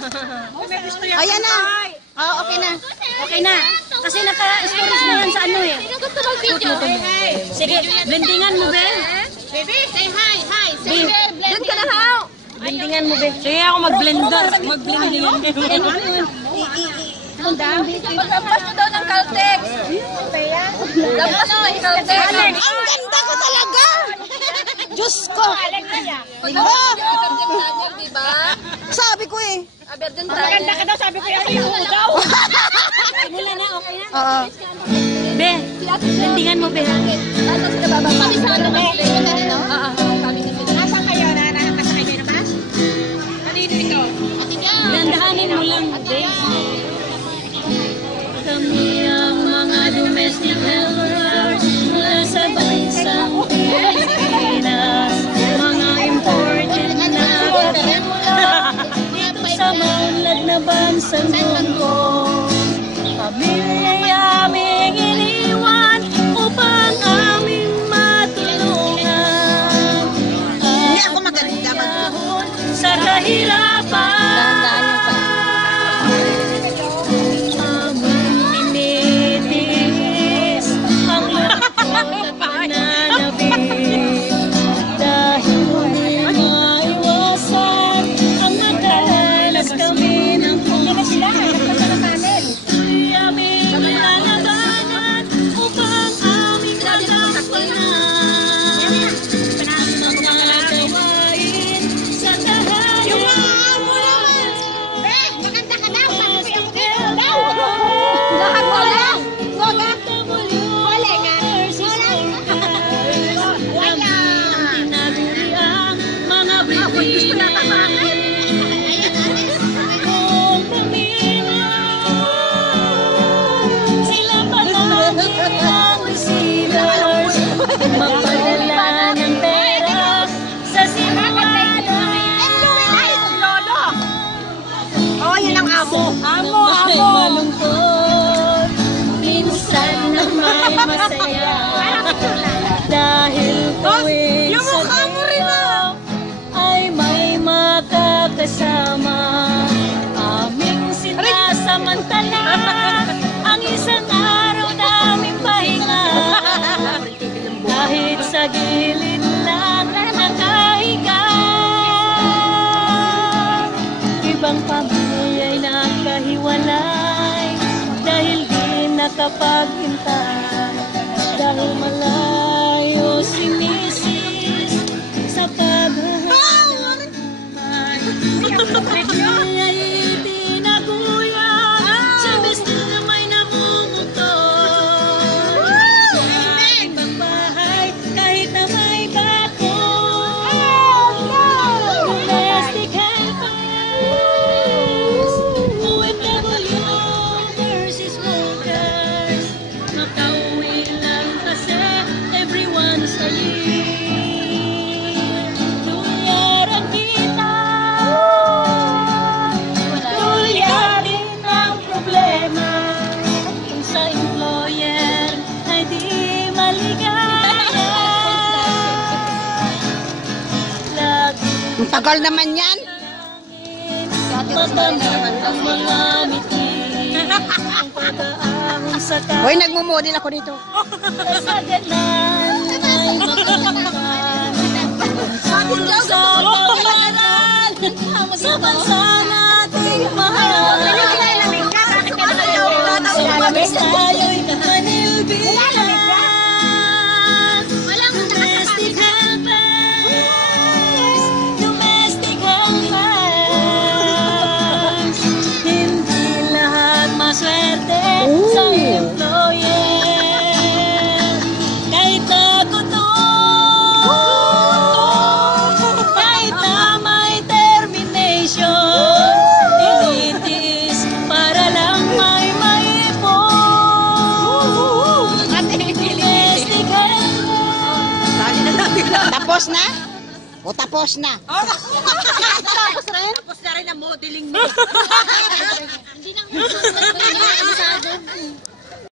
Ayan na. Oh, okay na. Okay na. Kasi naka-storage na yan sa ano eh. Sino gusto mag-video? Sige, blendingan mo, be. Baby, say hi. Hi. Say hi. Doon ka na, how? Blendingan mo, be. Sige ako mag-blender. Mag-blendingan. Paglampas nyo daw ng Caltex. Lampas nyo ng Caltex. Ang ganda ko talaga. Diyos ko. Diba? Sabi ko eh. Virgin Maganda ka daw, sabi ko yung ako daw. Mula na, okay na? Oo. Be, blendingan mo, be. Ano sila baba? Kami sa ano na sila na rin, no? Kami na sila. Nasaan kayo? Nakasakay kayo na bus? Kanino ito? Landahanin mo lang, be. Kami ang mga domestic helpers mula sa bansang Pilipinas. Mga important na dito sa maunlad na bansang mundo. Pamilya'y aming iniwan upang aming matulungan. Hindi ako maganda. Sa kahirapan. Magpadala ng pera sa simbahan. Lolo! Oh, yun ang amo. Amo! Malungkot, minsan na may masaya. Dahil tuwing sa dito ay may makakasama. Aming sinasamantala ang isang araw naming pahinga. Kahit sa gilid lang nakahiga, ibang pamilya'y nakahiwalay dahil di nakapaghintay. Dahil malayo si Mrs. sa paghahanap buhay. Pamilya'y tinaguyod sa besta na may namumuto. Ang tagal naman yan. Hoy, nagmumodel ako dito. Sa bansa nating mahal, tayo'y manilbihan. Domestic helpers, hindi lahat maswerte sa employer. Kahit nagutom, kahit na may termination, tinitiis para lang may maipon. Domestic helpers. Tapos na? O tapos na? Tapos na rin ang modeling mo. Hindi nang